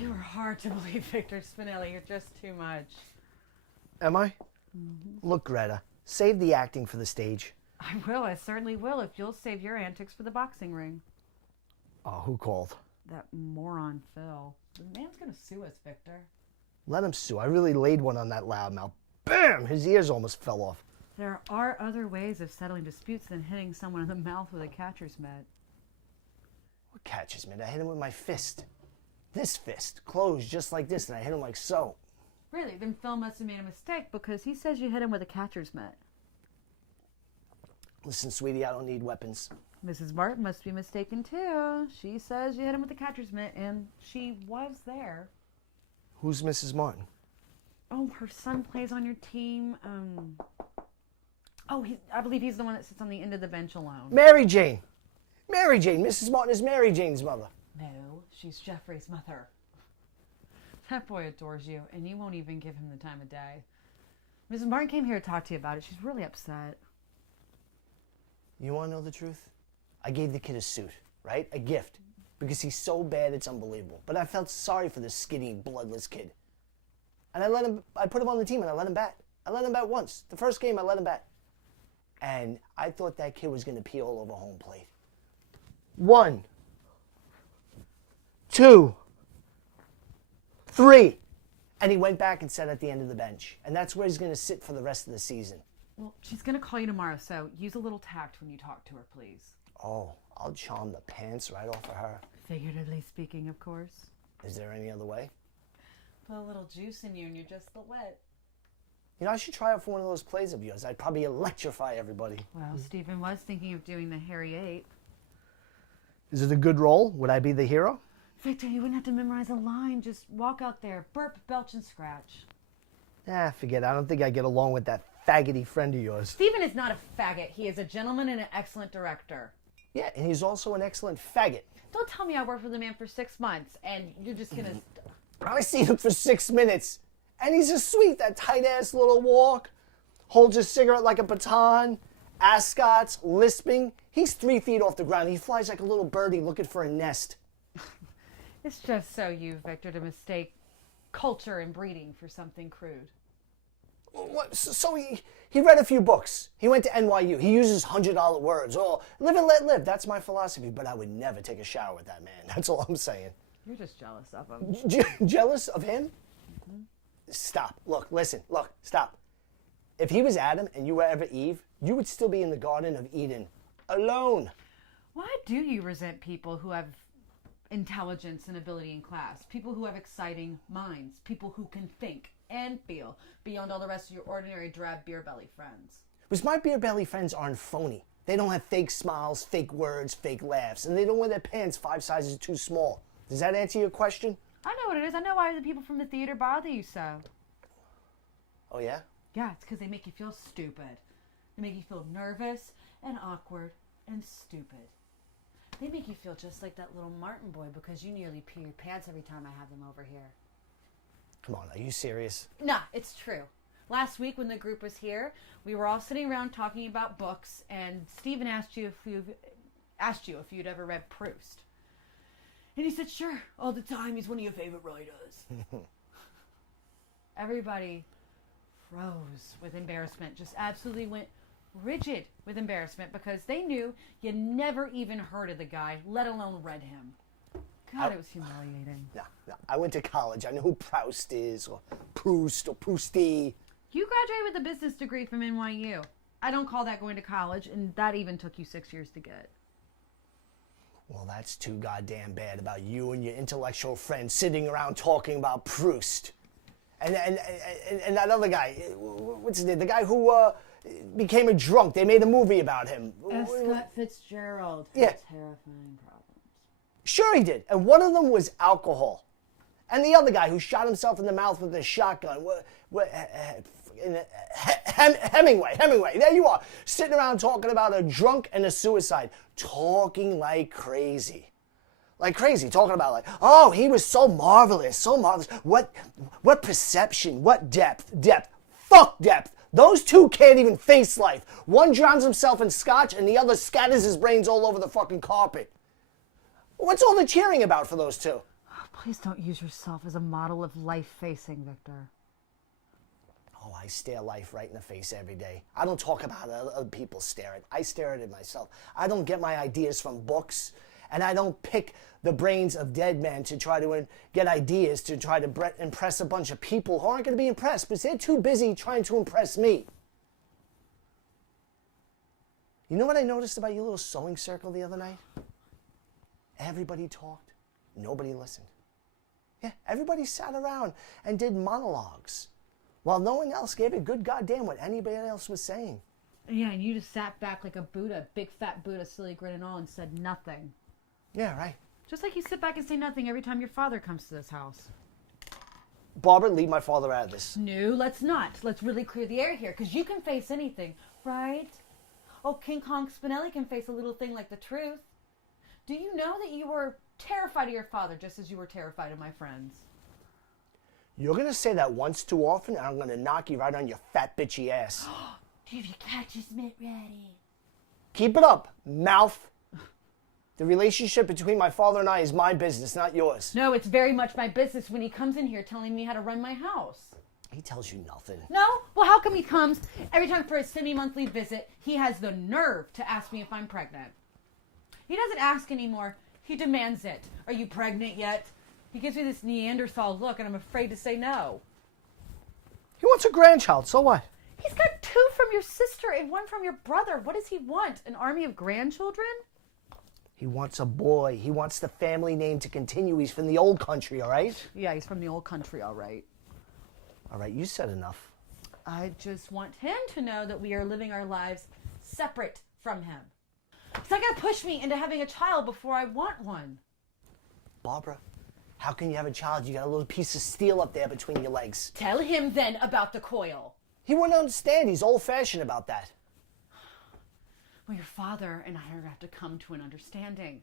You are hard to believe, Victor Spinelli. You're just too much. Am I? Look, Greta, save the acting for the stage. I will. I certainly will if you'll save your antics for the boxing ring. Oh, who called? That moron Phil. The man's gonna sue us, Victor. Let him sue. I really laid one on that loudmouth. Bam! His ears almost fell off. There are other ways of settling disputes than hitting someone in the mouth with a catcher's mitt. What catcher's mitt? I hit him with my fist. This fist, closed just like this, and I hit him like so. Really? Then Phil must have made a mistake because he says you hit him with a catcher's mitt. Listen, sweetie, I don't need weapons. Mrs. Martin must be mistaken too. She says you hit him with a catcher's mitt, and she was there. Who's Mrs. Martin? Oh, her son plays on your team. I believe he's the one that sits on the end of the bench alone. Mary Jane. Mary Jane. Mrs. Martin is Mary Jane's mother. No, she's Jeffrey's mother. That boy adores you, and you won't even give him the time of day. Mrs. Martin came here to talk to you about it. She's really upset. You want to know the truth? I gave the kid a suit, right? A gift. Because he's so bad, it's unbelievable. But I felt sorry for this skinny, bloodless kid. And I put him on the team and I let him bat. I let him bat once. The first game, I let him bat. And I thought that kid was going to pee all over home plate. 1, 2, 3. And he went back and sat at the end of the bench. And that's where he's going to sit for the rest of the season. Well, she's going to call you tomorrow, so use a little tact when you talk to her, please. Oh, I'll charm the pants right off of her. Figuratively speaking, of course. Is there any other way? Put a little juice in you and you're just the wet. You know, I should try out for one of those plays of yours. I'd probably electrify everybody. Well, Stephen was thinking of doing the hairy ape. Is it a good role? Would I be the hero? Victor, you wouldn't have to memorize a line. Just walk out there, burp, belch, and scratch. Forget it. I don't think I get along with that faggoty friend of yours. Stephen is not a faggot. He is a gentleman and an excellent director. Yeah, and he's also an excellent faggot. Don't tell me I worked with the man for 6 months and you're just gonna... I seen him for 6 minutes. And he's just sweet, that tight-ass little walk. Holds his cigarette like a baton. Ascots, lisping. He's 3 feet off the ground. He flies like a little birdie looking for a nest. It's just so you, Victor, to mistake culture and breeding for something crude. What? So he read a few books. He went to NYU. He uses $100 words. Oh, live and let live. That's my philosophy. But I would never take a shower with that man. That's all I'm saying. You're just jealous of him. Jealous of him? Mm-hmm. Stop. Look, stop. If he was Adam and you were ever Eve, you would still be in the Garden of Eden, alone. Why do you resent people who have intelligence and ability in class? People who have exciting minds. People who can think and feel beyond all the rest of your ordinary drab beer belly friends. Because my beer belly friends aren't phony. They don't have fake smiles, fake words, fake laughs, and they don't wear their pants 5 sizes too small. Does that answer your question? I know what it is. I know why the people from the theater bother you so. Oh, yeah? Yeah, it's because they make you feel stupid. They make you feel nervous and awkward and stupid. They make you feel just like that little Martin boy because you nearly pee your pants every time I have them over here. Come on, are you serious? Nah, it's true. Last week when the group was here, we were all sitting around talking about books, and Stephen asked you if you'd ever read Proust. And he said, sure, all the time. He's one of your favorite writers. Everybody froze with embarrassment, just absolutely went rigid with embarrassment because they knew you never even heard of the guy, let alone read him. God, it was humiliating. No, I went to college. I know who Proust is, or Proust, or Prousty. You graduated with a business degree from NYU. I don't call that going to college, and that even took you 6 years to get. Well, that's too goddamn bad about you and your intellectual friends sitting around talking about Proust. And that other guy, what's his name? The guy who became a drunk. They made a movie about him. Scott Fitzgerald. Yeah. Terrifying problems. Sure he did. And one of them was alcohol. And the other guy who shot himself in the mouth with a shotgun. Hemingway. There you are. Sitting around talking about a drunk and a suicide. Talking like crazy. Like crazy. Talking about like, oh, he was so marvelous. What perception. What depth. Fuck depth. Those two can't even face life. One drowns himself in scotch and the other scatters his brains all over the fucking carpet. What's all the cheering about for those two? Oh, Please don't use yourself as a model of life-facing, Victor. Oh, I stare life right in the face every day. I don't talk about how other people stare at. I stare at it myself. I don't get my ideas from books, and I don't pick the brains of dead men to try to get ideas to try to impress a bunch of people who aren't going to be impressed because they're too busy trying to impress me. You know what I noticed about your little sewing circle the other night? Everybody talked. Nobody listened. Yeah, everybody sat around and did monologues while no one else gave a good goddamn what anybody else was saying. Yeah, and you just sat back like a Buddha, big fat Buddha, silly grin and all, and said nothing. Yeah, right. Just like you sit back and say nothing every time your father comes to this house. Barbara, leave my father out of this. No, let's not. Let's really clear the air here, because you can face anything, right? Oh, King Kong Spinelli can face a little thing like the truth. Do you know that you were terrified of your father just as you were terrified of my friends? You're going to say that once too often, and I'm going to knock you right on your fat bitchy ass. Do you have your catcher's mitt ready? Keep it up, mouth. The relationship between my father and I is my business, not yours. No, it's very much my business when he comes in here telling me how to run my house. He tells you nothing. No? Well, how come he comes every time for his semi-monthly visit, he has the nerve to ask me if I'm pregnant? He doesn't ask anymore. He demands it. Are you pregnant yet? He gives me this Neanderthal look, and I'm afraid to say no. He wants a grandchild, so what? He's got 2 from your sister and 1 from your brother. What does he want? An army of grandchildren? He wants a boy. He wants the family name to continue. He's from the old country, all right? Yeah, he's from the old country, all right. All right, you said enough. I just want him to know that we are living our lives separate from him. He's not going to push me into having a child before I want one. Barbara, how can you have a child? You got a little piece of steel up there between your legs. Tell him then about the coil. He wouldn't understand. He's old-fashioned about that. Well, your father and I are going to have to come to an understanding.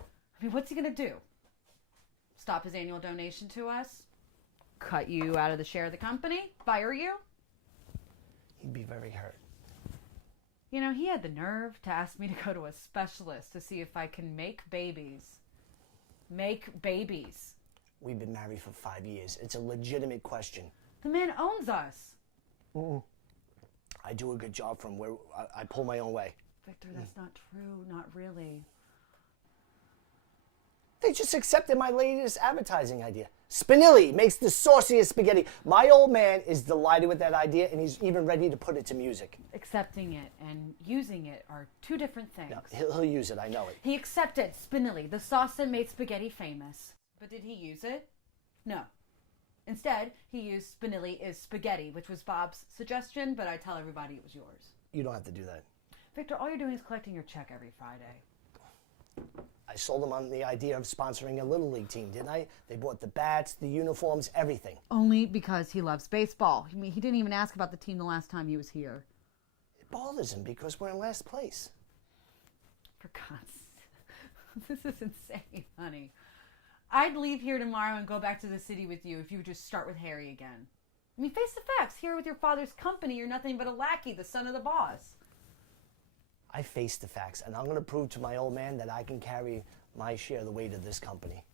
I mean, what's he going to do? Stop his annual donation to us? Cut you out of the share of the company? Fire you? He'd be very hurt. You know, he had the nerve to ask me to go to a specialist to see if I can make babies. Make babies. We've been married for 5 years. It's a legitimate question. The man owns us. I do a good job from where I pull my own way. Victor, that's not true. Not really. They just accepted my latest advertising idea. Spinelli makes the sauciest spaghetti. My old man is delighted with that idea, and he's even ready to put it to music. Accepting it and using it are 2 different things. No, he'll use it. I know it. He accepted Spinelli, the sauce that made spaghetti famous. But did he use it? No. Instead, he used Spinelli is spaghetti, which was Bob's suggestion, but I tell everybody it was yours. You don't have to do that. Victor, all you're doing is collecting your check every Friday. I sold them on the idea of sponsoring a Little League team, didn't I? They bought the bats, the uniforms, everything. Only because he loves baseball. I mean, he didn't even ask about the team the last time he was here. It bothers him because we're in last place. For God's sake. This is insane, honey. I'd leave here tomorrow and go back to the city with you if you would just start with Harry again. I mean, face the facts. Here with your father's company, you're nothing but a lackey, the son of the boss. I face the facts, and I'm going to prove to my old man that I can carry my share of the weight of this company.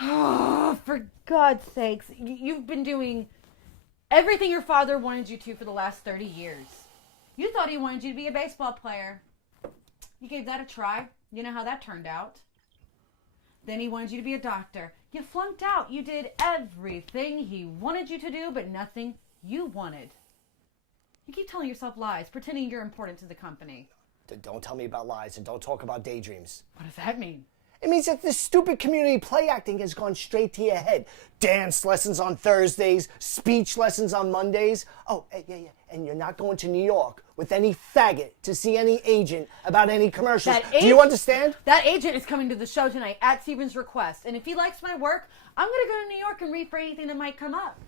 Oh, for God's sakes. You've been doing everything your father wanted you to for the last 30 years. You thought he wanted you to be a baseball player. You gave that a try. You know how that turned out. Then he wanted you to be a doctor. You flunked out. You did everything he wanted you to do, but nothing you wanted. You keep telling yourself lies, pretending you're important to the company. Don't tell me about lies, and don't talk about daydreams. What does that mean? It means that this stupid community play acting has gone straight to your head. Dance lessons on Thursdays, speech lessons on Mondays. Oh, yeah. And you're not going to New York with any faggot to see any agent about any commercials. Do you understand? That agent is coming to the show tonight at Steven's request. And if he likes my work, I'm going to go to New York and read for anything that might come up.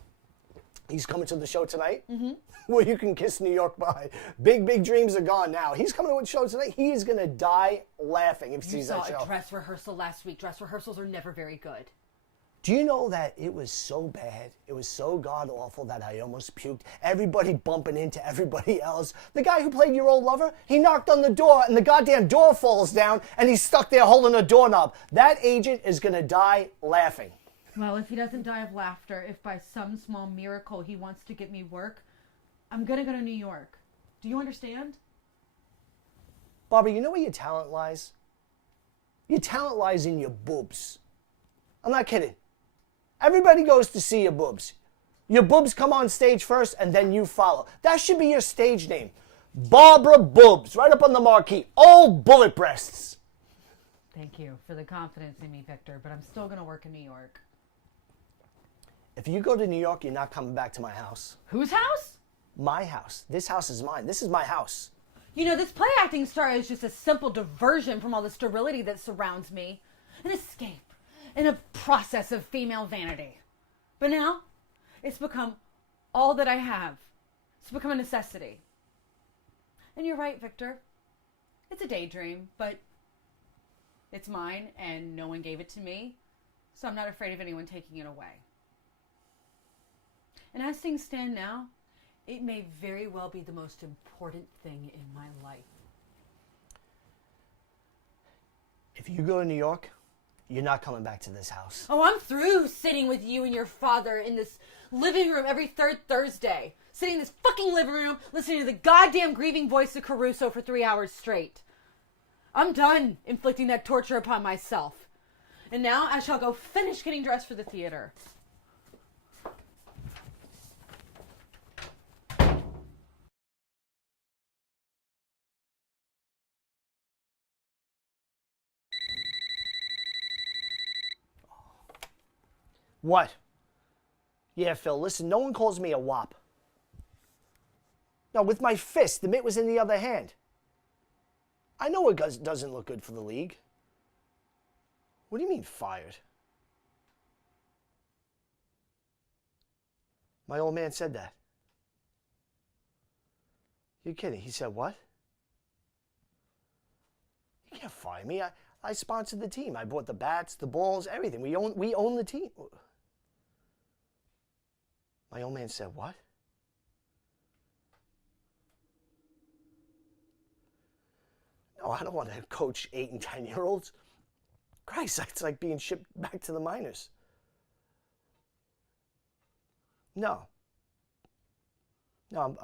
He's coming to the show tonight? Mm-hmm. Well, you can kiss New York bye. Big dreams are gone now. He's coming to the show tonight. He is going to die laughing if he sees that show. You saw a dress rehearsal last week. Dress rehearsals are never very good. Do you know that it was so bad, it was so god-awful that I almost puked? Everybody bumping into everybody else. The guy who played your old lover, he knocked on the door and the goddamn door falls down and he's stuck there holding a doorknob. That agent is gonna die laughing. Well, if he doesn't die of laughter, if by some small miracle he wants to get me work, I'm gonna go to New York. Do you understand? Barbara, you know where your talent lies? Your talent lies in your boobs. I'm not kidding. Everybody goes to see your boobs. Your boobs come on stage first and then you follow. That should be your stage name. Barbara Boobs, right up on the marquee. Old bullet breasts. Thank you for the confidence in me, Victor, but I'm still going to work in New York. If you go to New York, you're not coming back to my house. Whose house? My house. This house is mine. This is my house. You know, this play acting star is just a simple diversion from all the sterility that surrounds me. An escape. In a process of female vanity. But now, it's become all that I have. It's become a necessity. And you're right, Victor. It's a daydream, but it's mine and no one gave it to me, so I'm not afraid of anyone taking it away. And as things stand now, it may very well be the most important thing in my life. If you go to New York, you're not coming back to this house. Oh, I'm through sitting with you and your father in this living room every third Thursday. Sitting in this fucking living room, listening to the goddamn grieving voice of Caruso for 3 hours straight. I'm done inflicting that torture upon myself. And now I shall go finish getting dressed for the theater. What? Yeah, Phil, listen, no one calls me a wop. No, with my fist, the mitt was in the other hand. I know it doesn't look good for the league. What do you mean, fired? My old man said that. You're kidding. He said what? You can't fire me. I sponsored the team. I bought the bats, the balls, everything. We own the team. My old man said what? No, I don't want to coach 8 and 10-year-olds. Christ, it's like being shipped back to the minors. No. No,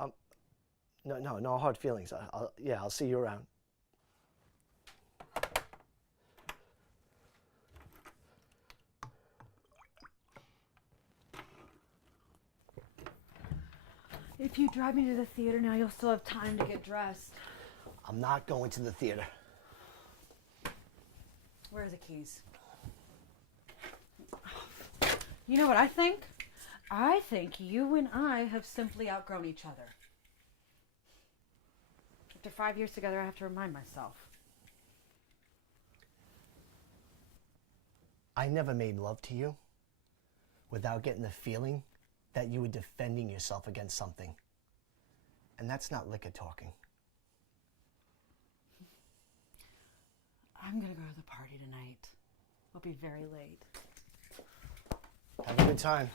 no hard feelings. I'll see you around. If you drive me to the theater now, you'll still have time to get dressed. I'm not going to the theater. Where are the keys? You know what I think? I think you and I have simply outgrown each other. After 5 years together, I have to remind myself. I never made love to you without getting the feeling that you were defending yourself against something. And that's not liquor talking. I'm gonna go to the party tonight. It'll be very late. Have a good time.